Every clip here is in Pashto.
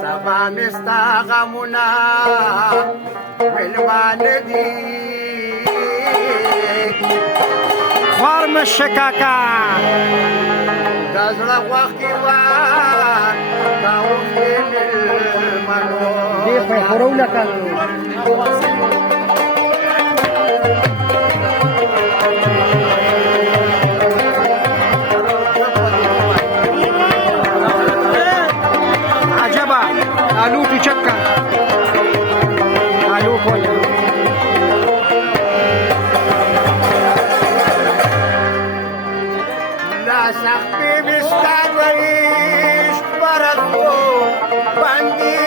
سبا مستا غمنا ملمان دی خوار مشه کاکا دزړه وختي وان کاوه ملمنو دی خو خورو لکه عجبا آلو تو چکا آلو خوله لا سختی بستان ویش برد بندی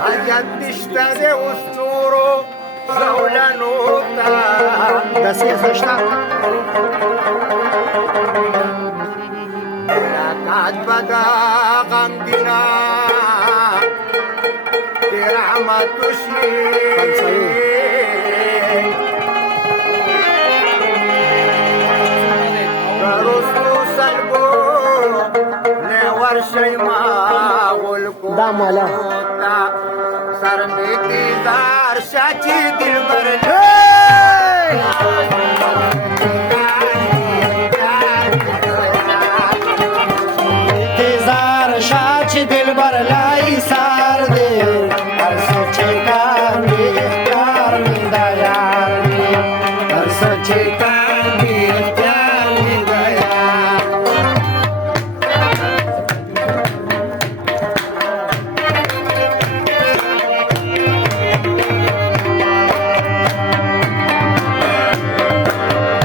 حاجت نشته د اسطورو زولنو ته دسې خشته ملاقات به د غمګینا د رحمت وشي رستو سلګو نه ورشي ما ولکو دا مالا سر می دیدار شاچی دلبر تیزار شاچی دلبر لای سار دے هر سوچے کامی اختیار می دا یار می هر سوچے کامی اختیار می دا یار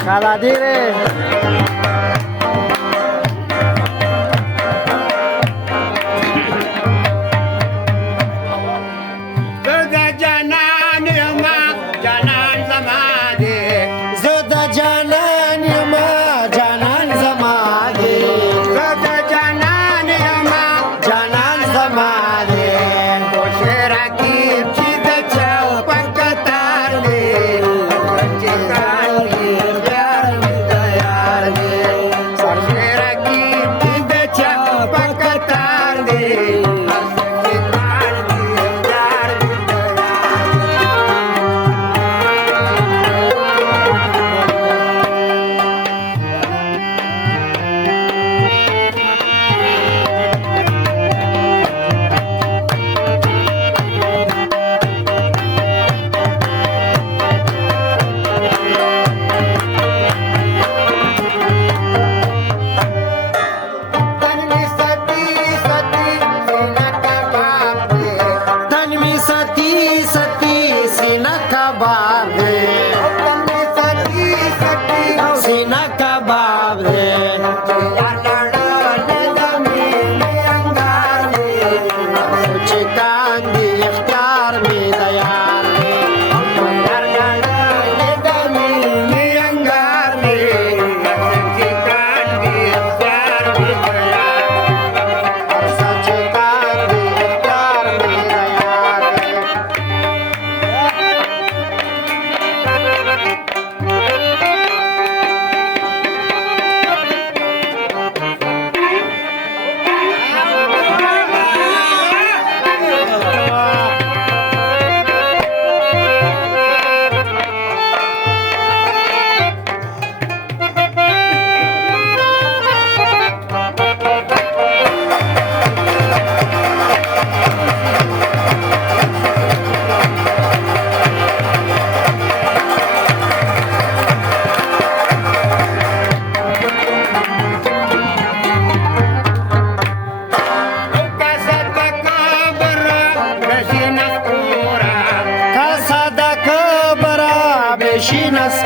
کالا دیره Chinas